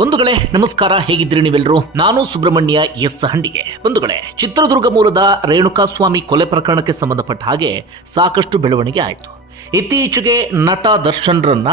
ಬಂಧುಗಳೇ, ನಮಸ್ಕಾರ. ಹೇಗಿದ್ದೀರಿ ನೀವೆಲ್ಲರೂ? ನಾನು ಸುಬ್ರಹ್ಮಣ್ಯ ಎಸ್ ಹಂಡಿಗೆ. ಬಂಧುಗಳೇ, ಚಿತ್ರದುರ್ಗ ಮೂಲದ ರೇಣುಕಾಸ್ವಾಮಿ ಕೊಲೆ ಪ್ರಕರಣಕ್ಕೆ ಸಂಬಂಧಪಟ್ಟ ಹಾಗೆ ಸಾಕಷ್ಟು ಬೆಳವಣಿಗೆ ಆಯಿತು. ಇತ್ತೀಚೆಗೆ ನಟ ದರ್ಶನ್ರನ್ನ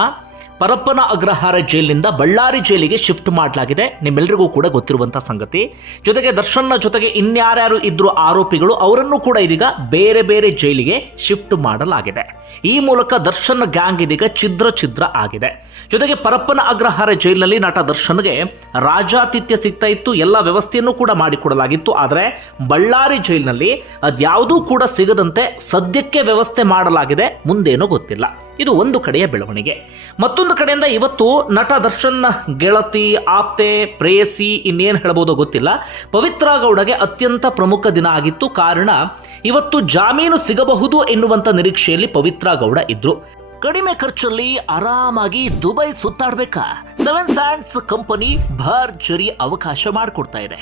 ಪರಪ್ಪನ ಅಗ್ರಹಾರ ಜೈಲಿನಿಂದ ಬಳ್ಳಾರಿ ಜೈಲಿಗೆ ಶಿಫ್ಟ್ ಮಾಡಲಾಗಿದೆ. ನಿಮ್ಮೆಲ್ಲರಿಗೂ ಕೂಡ ಗೊತ್ತಿರುವಂತಹ ಸಂಗತಿ. ಜೊತೆಗೆ ದರ್ಶನ್ನ ಜೊತೆಗೆ ಇನ್ಯಾರ್ಯಾರು ಇದ್ರು ಆರೋಪಿಗಳು ಅವರನ್ನು ಕೂಡ ಇದೀಗ ಬೇರೆ ಬೇರೆ ಜೈಲಿಗೆ ಶಿಫ್ಟ್ ಮಾಡಲಾಗಿದೆ. ಈ ಮೂಲಕ ದರ್ಶನ್ ಗ್ಯಾಂಗ್ ಇದೀಗ ಛಿದ್ರ ಛಿದ್ರ ಆಗಿದೆ. ಜೊತೆಗೆ ಪರಪ್ಪನ ಅಗ್ರಹಾರ ಜೈಲಿನಲ್ಲಿ ನಟ ದರ್ಶನ್ಗೆ ರಾಜಾತಿಥ್ಯ ಸಿಗ್ತಾ ಇತ್ತು. ಎಲ್ಲ ವ್ಯವಸ್ಥೆಯನ್ನು ಕೂಡ ಮಾಡಿಕೊಡಲಾಗಿತ್ತು. ಆದರೆ ಬಳ್ಳಾರಿ ಜೈಲಿನಲ್ಲಿ ಅದ್ಯಾವುದೂ ಕೂಡ ಸಿಗದಂತೆ ಸದ್ಯಕ್ಕೆ ವ್ಯವಸ್ಥೆ ಮಾಡಲಾಗಿದೆ ಮುಂದೇನೂ ಗೊತ್ತಿಲ್ಲ. ಇದು ಒಂದು ಕಡೆಯ ಬೆಳವಣಿಗೆ. ಮತ್ತೊಂದು ಕಡೆಯಿಂದ ಇವತ್ತು ನಟ ದರ್ಶನ್, ಗೆಳತಿ, ಆಪ್ತೆ, ಪ್ರೇಯಸಿ ಇನ್ನೇನು ಹೇಳ್ಬೋದು ಗೊತ್ತಿಲ್ಲ. ಪವಿತ್ರ ಗೌಡಗೆ ಅತ್ಯಂತ ಪ್ರಮುಖ ದಿನ ಆಗಿತ್ತು. ಕಾರಣ, ಇವತ್ತು ಜಾಮೀನು ಸಿಗಬಹುದು ಎನ್ನುವಂಥ ನಿರೀಕ್ಷೆಯಲ್ಲಿ ಪವಿತ್ರ ಗೌಡ ಇದ್ರು. ಕಡಿಮೆ ಖರ್ಚಲ್ಲಿ ಆರಾಮಾಗಿ ದುಬೈ ಸುತ್ತಾಡ್ಬೇಕಾ? ಸೆವೆನ್ ಸ್ಯಾಂಡ್ಸ್ ಕಂಪನಿ ಭರ್ಜರಿ ಅವಕಾಶ ಮಾಡಿಕೊಡ್ತಾ ಇದೆ.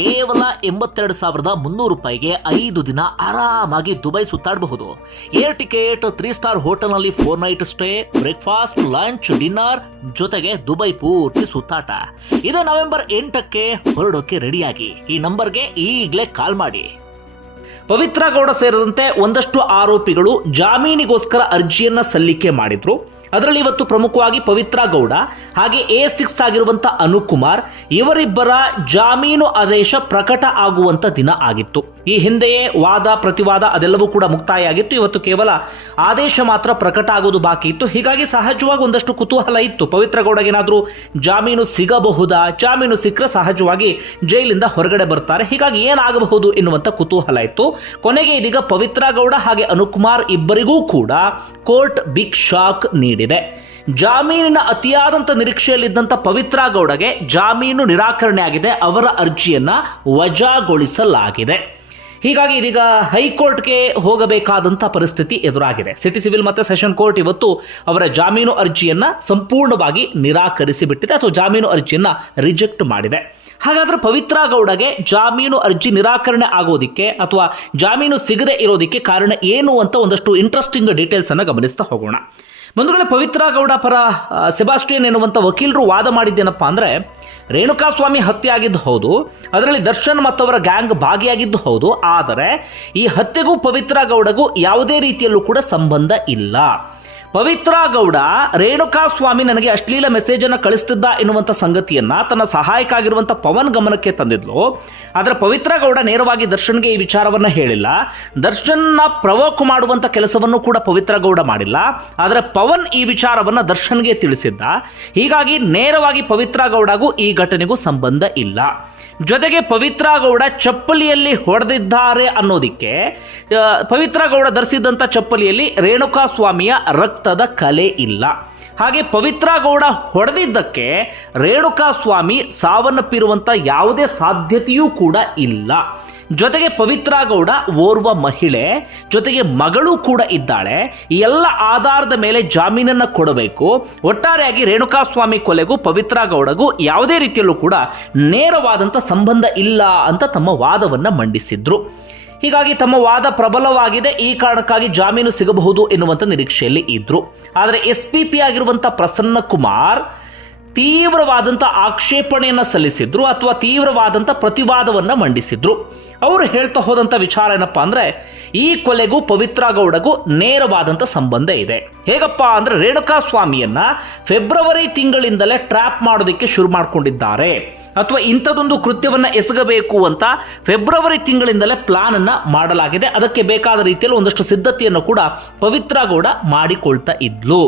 ಕೇವಲ ಎಂಬತ್ತೆರಡು ಸಾವಿರದ ಮುನ್ನೂರು ರೂಪಾಯಿಗೆ ಐದು ದಿನ ಆರಾಮಾಗಿ ದುಬೈ ಸುತ್ತಾಡಬಹುದು. ಏರ್ ಟಿಕೆಟ್ ತ್ರೀ ಸ್ಟಾರ್ ಹೋಟೆಲ್ನಲ್ಲಿ four night stay breakfast lunch dinner ಜೊತೆಗೆ ದುಬೈ ಪೂರ್ತಿ ಸುತ್ತಾಟ. ಇದೇ ನವೆಂಬರ್ ಎಂಟಕ್ಕೆ ಹೊರಡೋಕೆ ರೆಡಿಯಾಗಿ ಈ ನಂಬರ್ಗೆ ಈಗಲೇ ಕಾಲ್ ಮಾಡಿ. ಪವಿತ್ರ ಗೌಡ ಸೇರಿದಂತೆ ಒಂದಷ್ಟು ಆರೋಪಿಗಳು ಜಾಮೀನಿಗೋಸ್ಕರ ಅರ್ಜಿಯನ್ನ ಸಲ್ಲಿಕೆ ಮಾಡಿದ್ರು. ಅದರಲ್ಲಿ ಇವತ್ತು ಪ್ರಮುಖವಾಗಿ ಪವಿತ್ರ ಗೌಡ, ಹಾಗೆ ಎ ಸಿಕ್ಸ್ ಆಗಿರುವಂತ ಅನುಕುಮಾರ್, ಇವರಿಬ್ಬರ ಜಾಮೀನು ಆದೇಶ ಪ್ರಕಟ ಆಗುವಂತ ದಿನ ಆಗಿತ್ತು. ಈ ಹಿಂದೆಯೇ ವಾದ, ಪ್ರತಿವಾದ ಅದೆಲ್ಲವೂ ಕೂಡ ಮುಕ್ತಾಯ ಆಗಿತ್ತು ಇವತ್ತು ಕೇವಲ ಆದೇಶ ಮಾತ್ರ ಪ್ರಕಟ ಆಗೋದು ಬಾಕಿ ಇತ್ತು. ಹೀಗಾಗಿ ಸಹಜವಾಗಿ ಒಂದಷ್ಟು ಕುತೂಹಲ ಇತ್ತು. ಪವಿತ್ರ ಗೌಡಗೇನಾದರೂ ಜಾಮೀನು ಸಿಗಬಹುದಾ? ಜಾಮೀನು ಸಿಕ್ಕರೆ ಸಹಜವಾಗಿ ಜೈಲಿಂದ ಹೊರಗಡೆ ಬರ್ತಾರೆ. ಹೀಗಾಗಿ ಏನಾಗಬಹುದು ಎನ್ನುವಂಥ ಕುತೂಹಲ ಇತ್ತು. ಕೊನೆಗೆ ಇದೀಗ ಪವಿತ್ರ ಗೌಡ ಹಾಗೆ ಅನುಕುಮಾರ್ ಇಬ್ಬರಿಗೂ ಕೂಡ ಕೋರ್ಟ್ ಬಿಗ್ ಶಾಕ್ ನೀಡಿದೆ. ಜಾಮೀನಿನ ಅತಿಯಾದಂಥ ನಿರೀಕ್ಷೆಯಲ್ಲಿದ್ದಂಥ ಪವಿತ್ರ ಗೌಡಗೆ ಜಾಮೀನು ನಿರಾಕರಣೆ ಆಗಿದೆ. ಅವರ ಅರ್ಜಿಯನ್ನ ವಜಾಗೊಳಿಸಲಾಗಿದೆ. ಹೀಗಾಗಿ ಇದೀಗ ಹೈಕೋರ್ಟ್ಗೆ ಹೋಗಬೇಕಾದಂಥ ಪರಿಸ್ಥಿತಿ ಎದುರಾಗಿದೆ. ಸಿಟಿ ಸಿವಿಲ್ ಮತ್ತೆ ಸೆಷನ್ ಕೋರ್ಟ್ ಇವತ್ತು ಅವರ ಜಾಮೀನು ಅರ್ಜಿಯನ್ನ ಸಂಪೂರ್ಣವಾಗಿ ನಿರಾಕರಿಸಿ ಬಿಟ್ಟಿದೆ ಅಥವಾ ಜಾಮೀನು ಅರ್ಜಿಯನ್ನ ರಿಜೆಕ್ಟ್ ಮಾಡಿದೆ. ಹಾಗಾದ್ರೆ ಪವಿತ್ರ ಗೌಡಗೆ ಜಾಮೀನು ಅರ್ಜಿ ನಿರಾಕರಣೆ ಆಗೋದಿಕ್ಕೆ ಅಥವಾ ಜಾಮೀನು ಸಿಗದೆ ಇರೋದಕ್ಕೆ ಕಾರಣ ಏನು ಅಂತ ಒಂದಷ್ಟು ಇಂಟ್ರೆಸ್ಟಿಂಗ್ ಡೀಟೇಲ್ಸ್ ಅನ್ನು ಗಮನಿಸ್ತಾ ಹೋಗೋಣ. ಬಂಧುಗಳೇ, ಪವಿತ್ರ ಗೌಡ ಪರ ಸೆಬಾಸ್ಟಿಯನ್ ಎನ್ನುವಂಥ ವಕೀಲರು ವಾದ ಮಾಡಿದ್ದೇನಪ್ಪ ಅಂದರೆ, ರೇಣುಕಾಸ್ವಾಮಿ ಹತ್ಯೆ ಆಗಿದ್ದು ಹೌದು, ಅದರಲ್ಲಿ ದರ್ಶನ್ ಮತ್ತವರ ಗ್ಯಾಂಗ್ ಭಾಗಿಯಾಗಿದ್ದು ಹೌದು, ಆದರೆ ಈ ಹತ್ಯೆಗೂ ಪವಿತ್ರ ಗೌಡಗೂ ಯಾವುದೇ ರೀತಿಯಲ್ಲೂ ಕೂಡ ಸಂಬಂಧ ಇಲ್ಲ. ಪವಿತ್ರ ಗೌಡ ರೇಣುಕಾ ಸ್ವಾಮಿ ನನಗೆ ಅಶ್ಲೀಲ ಮೆಸೇಜ್ ಅನ್ನು ಕಳಿಸ್ತಿದ್ದ ಎನ್ನುವಂಥ ಸಂಗತಿಯನ್ನ ತನ್ನ ಸಹಾಯಕ ಆಗಿರುವಂಥ ಪವನ್ ಗಮನಕ್ಕೆ ತಂದಿದ್ಲು. ಆದರೆ ಪವಿತ್ರ ಗೌಡ ನೇರವಾಗಿ ದರ್ಶನ್ಗೆ ಈ ವಿಚಾರವನ್ನ ಹೇಳಿಲ್ಲ. ದರ್ಶನ್ನ ಪ್ರವೋಕ್ ಮಾಡುವಂಥ ಕೆಲಸವನ್ನು ಕೂಡ ಪವಿತ್ರ ಗೌಡ ಮಾಡಿಲ್ಲ. ಆದರೆ ಪವನ್ ಈ ವಿಚಾರವನ್ನ ದರ್ಶನ್ಗೆ ತಿಳಿಸಿದ್ದ. ಹೀಗಾಗಿ ನೇರವಾಗಿ ಪವಿತ್ರ ಗೌಡಗೂ ಈ ಘಟನೆಗೂ ಸಂಬಂಧ ಇಲ್ಲ. ಜೊತೆಗೆ ಪವಿತ್ರ ಗೌಡ ಚಪ್ಪಲಿಯಲ್ಲಿ ಹೊಡೆದಿದ್ದಾರೆ ಅನ್ನೋದಿಕ್ಕೆ ಪವಿತ್ರ ಗೌಡ ಧರಿಸಿದಂಥ ಚಪ್ಪಲಿಯಲ್ಲಿ ರೇಣುಕಾ ಸ್ವಾಮಿಯ ರಕ್ತದ ಕಲೆ ಇಲ್ಲ. ಹಾಗೆ ಪವಿತ್ರ ಗೌಡ ಹೊಡೆದಿದ್ದಕ್ಕೆ ರೇಣುಕಾ ಸ್ವಾಮಿ ಸಾವನ್ನಪ್ಪಿರುವಂಥ ಯಾವುದೇ ಸಾಧ್ಯತೆಯೂ ಕೂಡ ಇಲ್ಲ. ಜೊತೆಗೆ ಪವಿತ್ರ ಗೌಡ ಓರ್ವ ಮಹಿಳೆ, ಜೊತೆಗೆ ಮಗಳು ಕೂಡ ಇದ್ದಾಳೆ. ಎಲ್ಲ ಆಧಾರದ ಮೇಲೆ ಜಾಮೀನನ್ನು ಕೊಡಬೇಕು. ಒಟ್ಟಾರೆಯಾಗಿ ರೇಣುಕಾಸ್ವಾಮಿ ಕೊಲೆಗೂ ಪವಿತ್ರ ಗೌಡಗೂ ಯಾವುದೇ ರೀತಿಯಲ್ಲೂ ಕೂಡ ನೇರವಾದಂಥ ಸಂಬಂಧ ಇಲ್ಲ ಅಂತ ತಮ್ಮ ವಾದವನ್ನು ಮಂಡಿಸಿದ್ರು. ಹೀಗಾಗಿ ತಮ್ಮ ವಾದ ಪ್ರಬಲವಾಗಿದೆ. ಈ ಕಾರಣಕ್ಕಾಗಿ ಜಾಮೀನು ಸಿಗಬಹುದು ಎನ್ನುವಂಥ ನಿರೀಕ್ಷೆಯಲ್ಲಿ ಇದ್ರು. ಆದರೆ ಎಸ್ ಪಿ ಪಿ ಆಗಿರುವಂಥ ಪ್ರಸನ್ನ ಕುಮಾರ್ ತೀವ್ರವಾದಂಥ ಆಕ್ಷೇಪಣೆಯನ್ನು ಸಲ್ಲಿಸಿದ್ರು ಅಥವಾ ತೀವ್ರವಾದಂಥ ಪ್ರತಿವಾದವನ್ನು ಮಂಡಿಸಿದ್ರು. ಅವರು ಹೇಳ್ತಾ ಹೋದಂಥ ವಿಚಾರ ಏನಪ್ಪ ಅಂದರೆ, ಈ ಕೊಲೆಗೂ ಪವಿತ್ರ ಗೌಡಗೂ ನೇರವಾದಂಥ ಸಂಬಂಧ ಇದೆ. ಹೇಗಪ್ಪ ಅಂದರೆ ರೇಣುಕಾ ಸ್ವಾಮಿಯನ್ನು ಫೆಬ್ರವರಿ ತಿಂಗಳಿಂದಲೇ ಟ್ರ್ಯಾಪ್ ಮಾಡೋದಕ್ಕೆ ಶುರು ಮಾಡಿಕೊಂಡಿದ್ದಾರೆ. ಅಥವಾ ಇಂಥದೊಂದು ಕೃತ್ಯವನ್ನು ಎಸಗಬೇಕು ಅಂತ ಫೆಬ್ರವರಿ ತಿಂಗಳಿಂದಲೇ ಪ್ಲಾನ್ ಅನ್ನ ಮಾಡಲಾಗಿದೆ. ಅದಕ್ಕೆ ಬೇಕಾದ ರೀತಿಯಲ್ಲಿ ಒಂದಷ್ಟು ಸಿದ್ಧತೆಯನ್ನು ಕೂಡ ಪವಿತ್ರ ಗೌಡ ಮಾಡಿಕೊಳ್ತಾ ಇದ್ಲು.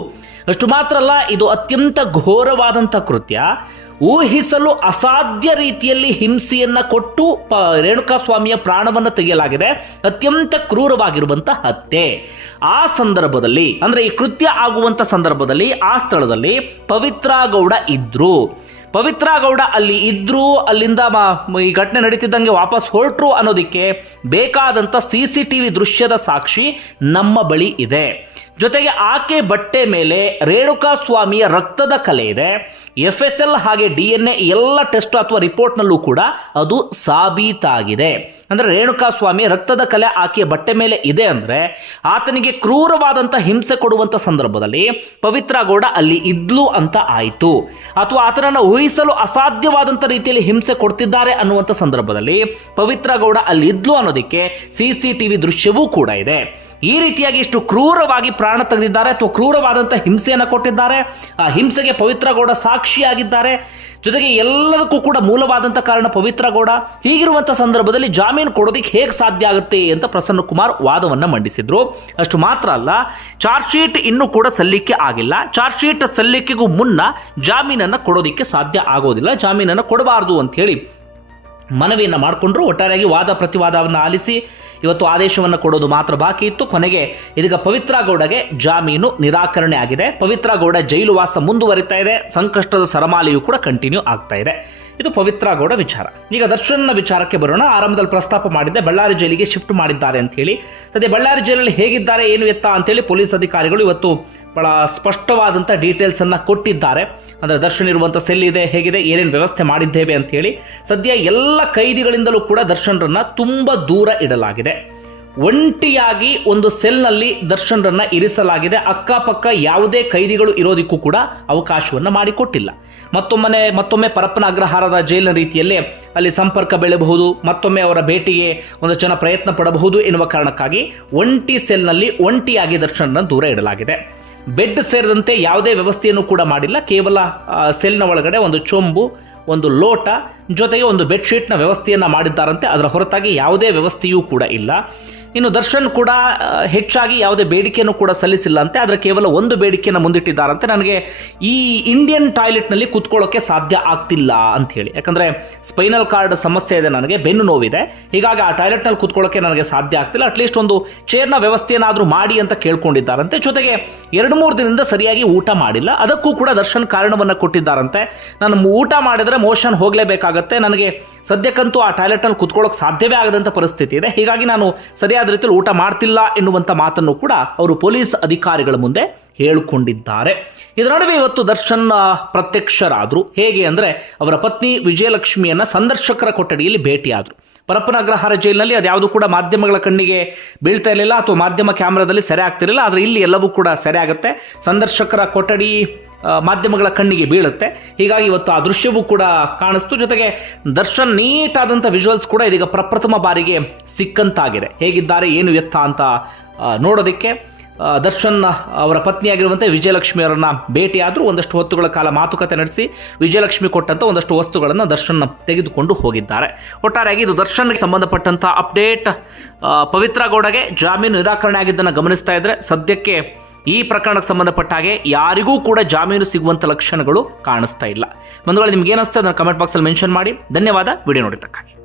ಅಷ್ಟು ಮಾತ್ರ ಅಲ್ಲ, ಇದು ಅತ್ಯಂತ ಘೋರವಾದಂಥ ಕೃತ್ಯ. ಊಹಿಸಲು ಅಸಾಧ್ಯ ರೀತಿಯಲ್ಲಿ ಹಿಂಸೆಯನ್ನು ಕೊಟ್ಟು ಪ ರೇಣುಕಾ ಸ್ವಾಮಿಯ ಪ್ರಾಣವನ್ನು ತೆಗೆಯಲಾಗಿದೆ. ಅತ್ಯಂತ ಕ್ರೂರವಾಗಿರುವಂಥ ಹತ್ಯೆ. ಆ ಸಂದರ್ಭದಲ್ಲಿ, ಅಂದ್ರೆ ಈ ಕೃತ್ಯ ಆಗುವಂಥ ಸಂದರ್ಭದಲ್ಲಿ ಆ ಸ್ಥಳದಲ್ಲಿ ಪವಿತ್ರ ಗೌಡ ಇದ್ರು. ಪವಿತ್ರ ಗೌಡ ಅಲ್ಲಿ ಇದ್ರು, ಅಲ್ಲಿಂದ ಈ ಘಟನೆ ನಡೀತಿದ್ದಂಗೆ ವಾಪಸ್ ಹೊರಟ್ರು ಅನ್ನೋದಕ್ಕೆ ಬೇಕಾದಂಥ ಸಿ ಸಿ ಟಿ ವಿ ದೃಶ್ಯದ ಸಾಕ್ಷಿ ನಮ್ಮ ಬಳಿ ಇದೆ. ಜೊತೆಗೆ ಆಕೆ ಬಟ್ಟೆ ಮೇಲೆ ರೇಣುಕಾ ಸ್ವಾಮಿಯ ರಕ್ತದ ಕಲೆ ಇದೆ. ಎಫ್ ಎಸ್ ಎಲ್ ಹಾಗೆ ಡಿ ಎನ್ ಎ ಎಲ್ಲ ಟೆಸ್ಟ್ ಅಥವಾ ರಿಪೋರ್ಟ್ನಲ್ಲೂ ಕೂಡ ಅದು ಸಾಬೀತಾಗಿದೆ. ಅಂದ್ರೆ ರೇಣುಕಾ ಸ್ವಾಮಿ ರಕ್ತದ ಕಲೆ ಆಕೆಯ ಬಟ್ಟೆ ಮೇಲೆ ಇದೆ ಅಂದರೆ ಆತನಿಗೆ ಕ್ರೂರವಾದಂಥ ಹಿಂಸೆ ಕೊಡುವಂಥ ಸಂದರ್ಭದಲ್ಲಿ ಪವಿತ್ರ ಗೌಡ ಅಲ್ಲಿ ಇದ್ಲು ಅಂತ ಆಯಿತು. ಅಥವಾ ಆತನನ್ನು ಊಹಿಸಲು ಅಸಾಧ್ಯವಾದಂಥ ರೀತಿಯಲ್ಲಿ ಹಿಂಸೆ ಕೊಡ್ತಿದ್ದಾರೆ ಅನ್ನುವಂಥ ಸಂದರ್ಭದಲ್ಲಿ ಪವಿತ್ರ ಗೌಡ ಅಲ್ಲಿ ಇದ್ಲು ಅನ್ನೋದಕ್ಕೆ ಸಿ ಸಿ ಟಿ ವಿ ದೃಶ್ಯವೂ ಕೂಡ ಇದೆ. ಈ ರೀತಿಯಾಗಿ ಇಷ್ಟು ಕ್ರೂರವಾಗಿ ಪ್ರಾಣ ತೆಗೆದಿದ್ದಾರೆ ಅಥವಾ ಕ್ರೂರವಾದಂಥ ಹಿಂಸೆಯನ್ನು ಕೊಟ್ಟಿದ್ದಾರೆ. ಆ ಹಿಂಸೆಗೆ ಪವಿತ್ರ ಗೌಡ ಸಾಕ್ಷಿಯಾಗಿದ್ದಾರೆ. ಜೊತೆಗೆ ಎಲ್ಲದಕ್ಕೂ ಕೂಡ ಮೂಲವಾದಂಥ ಕಾರಣ ಪವಿತ್ರ ಗೌಡ. ಹೀಗಿರುವಂಥ ಸಂದರ್ಭದಲ್ಲಿ ಜಾಮೀನು ಕೊಡೋದಕ್ಕೆ ಹೇಗೆ ಸಾಧ್ಯ ಆಗುತ್ತೆ ಅಂತ ಪ್ರಸನ್ನ ಕುಮಾರ್ ವಾದವನ್ನು ಮಂಡಿಸಿದ್ರು. ಅಷ್ಟು ಮಾತ್ರ ಅಲ್ಲ, ಚಾರ್ಜ್ ಶೀಟ್ ಇನ್ನೂ ಕೂಡ ಸಲ್ಲಿಕೆ ಆಗಿಲ್ಲ. ಚಾರ್ಜ್ ಶೀಟ್ ಸಲ್ಲಿಕೆಗೂ ಮುನ್ನ ಜಾಮೀನನ್ನು ಕೊಡೋದಕ್ಕೆ ಸಾಧ್ಯ ಆಗೋದಿಲ್ಲ. ಜಾಮೀನನ್ನು ಕೊಡಬಾರ್ದು ಅಂತ ಹೇಳಿ ಮನವಿಯನ್ನು ಮಾಡಿಕೊಂಡ್ರು, ಒಟ್ಟಾರೆಯಾಗಿ ವಾದ ಪ್ರತಿವಾದವನ್ನು ಆಲಿಸಿ ಇವತ್ತು ಆದೇಶವನ್ನು ಕೊಡೋದು ಮಾತ್ರ ಬಾಕಿ ಇತ್ತು. ಕೊನೆಗೆ ಇದೀಗ ಪವಿತ್ರ ಗೌಡಗೆ ಜಾಮೀನು ನಿರಾಕರಣೆ ಆಗಿದೆ. ಪವಿತ್ರ ಗೌಡ ಜೈಲು ವಾಸ ಮುಂದುವರಿತಾ ಇದೆ. ಸಂಕಷ್ಟದ ಸರಮಾಲೆಯು ಕೂಡ ಕಂಟಿನ್ಯೂ ಆಗ್ತಾ ಇದೆ. ಇದು ಪವಿತ್ರ ಗೌಡ ವಿಚಾರ. ಈಗ ದರ್ಶನ ವಿಚಾರಕ್ಕೆ ಬರೋಣ. ಆರಂಭದಲ್ಲಿ ಪ್ರಸ್ತಾಪ ಮಾಡಿದ್ದೆ, ಬಳ್ಳಾರಿ ಜೈಲಿಗೆ ಶಿಫ್ಟ್ ಮಾಡಿದ್ದಾರೆ ಅಂತ ಹೇಳಿ. ಸದ್ಯ ಬಳ್ಳಾರಿ ಜೈಲಲ್ಲಿ ಹೇಗಿದ್ದಾರೆ, ಏನು ಎತ್ತ ಅಂತೇಳಿ ಪೊಲೀಸ್ ಅಧಿಕಾರಿಗಳು ಇವತ್ತು ಬಹಳ ಸ್ಪಷ್ಟವಾದಂಥ ಡೀಟೇಲ್ಸನ್ನು ಕೊಟ್ಟಿದ್ದಾರೆ. ಅಂದರೆ ದರ್ಶನ್ ಇರುವಂಥ ಸೆಲ್ ಇದೆ, ಹೇಗಿದೆ, ಏನೇನು ವ್ಯವಸ್ಥೆ ಮಾಡಿದ್ದೇವೆ ಅಂತ ಹೇಳಿ. ಸದ್ಯ ಎಲ್ಲ ಕೈದಿಗಳಿಂದಲೂ ಕೂಡ ದರ್ಶನ್ರನ್ನ ತುಂಬ ದೂರ ಇಡಲಾಗಿದೆ. ಒಂಟಿಯಾಗಿ ಒಂದು ಸೆಲ್ನಲ್ಲಿ ದರ್ಶನ್ರನ್ನ ಇರಿಸಲಾಗಿದೆ. ಅಕ್ಕಪಕ್ಕ ಯಾವುದೇ ಕೈದಿಗಳು ಇರೋದಕ್ಕೂ ಕೂಡ ಅವಕಾಶವನ್ನು ಮಾಡಿಕೊಟ್ಟಿಲ್ಲ. ಮತ್ತೊಮ್ಮೆ ಮತ್ತೊಮ್ಮೆ ಪರಪ್ಪನ ಅಗ್ರಹಾರದ ಜೈಲಿನ ರೀತಿಯಲ್ಲೇ ಅಲ್ಲಿ ಸಂಪರ್ಕ ಬೆಳೆಯಬಹುದು, ಮತ್ತೊಮ್ಮೆ ಅವರ ಭೇಟಿಗೆ ಒಂದು ಜನ ಪ್ರಯತ್ನ ಪಡಬಹುದು ಎನ್ನುವ ಕಾರಣಕ್ಕಾಗಿ ಒಂಟಿ ಸೆಲ್ನಲ್ಲಿ ಒಂಟಿಯಾಗಿ ದರ್ಶನ್ರನ್ನ ದೂರ ಇಡಲಾಗಿದೆ. ಬೆಡ್ ಸೇರಿದಂತೆ ಯಾವುದೇ ವ್ಯವಸ್ಥೆಯನ್ನು ಕೂಡ ಮಾಡಿಲ್ಲ. ಕೇವಲ ಸೆಲ್ನ ಒಳಗಡೆ ಒಂದು ಚೊಂಬು, ಒಂದು ಲೋಟ ಜೊತೆಗೆ ಒಂದು ಬೆಡ್ಶೀಟ್ನ ವ್ಯವಸ್ಥೆಯನ್ನು ಮಾಡಿದ್ದಾರಂತೆ. ಅದರ ಹೊರತಾಗಿ ಯಾವುದೇ ವ್ಯವಸ್ಥೆಯೂ ಕೂಡ ಇಲ್ಲ. ಇನ್ನು ದರ್ಶನ್ ಕೂಡ ಹೆಚ್ಚಾಗಿ ಯಾವುದೇ ಬೇಡಿಕೆಯನ್ನು ಕೂಡ ಸಲ್ಲಿಸಿಲ್ಲ ಅಂತೆ ಆದರೆ ಕೇವಲ ಒಂದು ಬೇಡಿಕೆಯನ್ನು ಮುಂದಿಟ್ಟಿದ್ದಾರಂತೆ. ನನಗೆ ಈ ಇಂಡಿಯನ್ ಟಾಯ್ಲೆಟ್ನಲ್ಲಿ ಕೂತ್ಕೊಳ್ಳೋಕ್ಕೆ ಸಾಧ್ಯ ಆಗ್ತಿಲ್ಲ ಅಂತ ಹೇಳಿ ಯಾಕಂದರೆ ಸ್ಪೈನಲ್ ಕಾರ್ಡ್ ಸಮಸ್ಯೆ ಇದೆ ನನಗೆ, ಬೆನ್ನು ನೋವಿದೆ. ಹೀಗಾಗಿ ಆ ಟಾಯ್ಲೆಟ್ನಲ್ಲಿ ಕೂತ್ಕೊಳ್ಳೋಕ್ಕೆ ನನಗೆ ಸಾಧ್ಯ ಆಗ್ತಿಲ್ಲ. ಅಟ್ಲೀಸ್ಟ್ ಒಂದು ಚೇರ್ನ ವ್ಯವಸ್ಥೆಯನ್ನಾದರೂ ಮಾಡಿ ಅಂತ ಕೇಳ್ಕೊಂಡಿದ್ದಾರಂತೆ. ಜೊತೆಗೆ ಎರಡು ಮೂರು ದಿನದಿಂದ ಸರಿಯಾಗಿ ಊಟ ಮಾಡಿಲ್ಲ. ಅದಕ್ಕೂ ಕೂಡ ದರ್ಶನ್ ಕಾರಣವನ್ನು ಕೊಟ್ಟಿದ್ದಾರಂತೆ. ನಾನು ಊಟ ಮಾಡಿದರೆ ಮೋಷನ್ ಹೋಗಲೇಬೇಕಾಗತ್ತೆ. ನನಗೆ ಸದ್ಯಕ್ಕಂತೂ ಆ ಟಾಯ್ಲೆಟ್ನಲ್ಲಿ ಕುತ್ಕೊಳ್ಳೋಕೆ ಸಾಧ್ಯವೇ ಆಗದಂಥ ಪರಿಸ್ಥಿತಿ ಇದೆ. ಹೀಗಾಗಿ ನಾನು ಸರಿಯಾದ ರೀತಿಯಲ್ಲಿ ಊಟ ಮಾಡ್ತಿಲ್ಲ ಎನ್ನುವಂಥ ಮಾತನ್ನು ಕೂಡ ಅವರು ಪೊಲೀಸ್ ಅಧಿಕಾರಿಗಳ ಮುಂದೆ ಹೇಳಿಕೊಂಡಿದ್ದಾರೆ. ಇದರ ನಡುವೆ ಇವತ್ತು ದರ್ಶನ್ ಪ್ರತ್ಯಕ್ಷರಾದರು. ಹೇಗೆ ಅಂದರೆ ಅವರ ಪತ್ನಿ ವಿಜಯಲಕ್ಷ್ಮಿಯನ್ನು ಸಂದರ್ಶಕರ ಕೊಠಡಿಯಲ್ಲಿ ಭೇಟಿಯಾದರು. ಪರಪ್ಪನ ಅಗ್ರಹಾರ ಜೈಲಿನಲ್ಲಿ ಅದ್ಯಾವುದು ಕೂಡ ಮಾಧ್ಯಮಗಳ ಕಣ್ಣಿಗೆ ಬೀಳ್ತಾ ಇರಲಿಲ್ಲ ಅಥವಾ ಮಾಧ್ಯಮ ಕ್ಯಾಮ್ರಾದಲ್ಲಿ ಸೆರೆ ಆಗ್ತಿರಲಿಲ್ಲ ಆದರೆ ಇಲ್ಲಿ ಎಲ್ಲವೂ ಕೂಡ ಸೆರೆ ಆಗುತ್ತೆ. ಸಂದರ್ಶಕರ ಕೊಠಡಿ ಮಾಧ್ಯಮಗಳ ಕಣ್ಣಿಗೆ ಬೀಳುತ್ತೆ. ಹೀಗಾಗಿ ಇವತ್ತು ಆ ದೃಶ್ಯವೂ ಕೂಡ ಕಾಣಿಸ್ತು. ಜೊತೆಗೆ ದರ್ಶನ್ ನೀಟಾದಂಥ ವಿಜುವಲ್ಸ್ ಕೂಡ ಇದೀಗ ಪ್ರಪ್ರಥಮ ಬಾರಿಗೆ ಸಿಕ್ಕಂತಾಗಿದೆ. ಹೇಗಿದ್ದಾರೆ, ಏನು ಎತ್ತ ಅಂತ ನೋಡೋದಕ್ಕೆ ದರ್ಶನ್ ಅವರ ಪತ್ನಿಯಾಗಿರುವಂತೆ ವಿಜಯಲಕ್ಷ್ಮಿ ಅವರನ್ನ ಭೇಟಿಯಾದರೂ. ಒಂದಷ್ಟು ಹೊತ್ತುಗಳ ಕಾಲ ಮಾತುಕತೆ ನಡೆಸಿ ವಿಜಯಲಕ್ಷ್ಮಿ ಕೊಟ್ಟಂಥ ಒಂದಷ್ಟು ವಸ್ತುಗಳನ್ನು ದರ್ಶನ್ ತೆಗೆದುಕೊಂಡು ಹೋಗಿದ್ದಾರೆ. ಒಟ್ಟಾರೆಯಾಗಿ ಇದು ದರ್ಶನ್ಗೆ ಸಂಬಂಧಪಟ್ಟಂಥ ಅಪ್ಡೇಟ್ ಪವಿತ್ರ ಗೌಡಗೆ ಜಾಮೀನು ನಿರಾಕರಣೆ ಆಗಿದ್ದನ್ನು ಗಮನಿಸ್ತಾ ಇದ್ದರೆ ಸದ್ಯಕ್ಕೆ ಈ ಪ್ರಕರಣಕ್ಕೆ ಸಂಬಂಧಪಟ್ಟ ಹಾಗೆ ಯಾರಿಗೂ ಕೂಡ ಜಾಮೀನು ಸಿಗುವಂಥ ಲಕ್ಷಣಗಳು ಕಾಣಿಸ್ತಾ ಇಲ್ಲ. ಬಂಧುಗಳು, ನಿಮ್ಗೆ ಏನಿಸ್ತಾ ಅದನ್ನು ಕಮೆಂಟ್ ಬಾಕ್ಸಲ್ಲಿ ಮೆನ್ಷನ್ ಮಾಡಿ. ಧನ್ಯವಾದ. ವಿಡಿಯೋ ನೋಡಿದ್ದಕ್ಕಾಗಿ.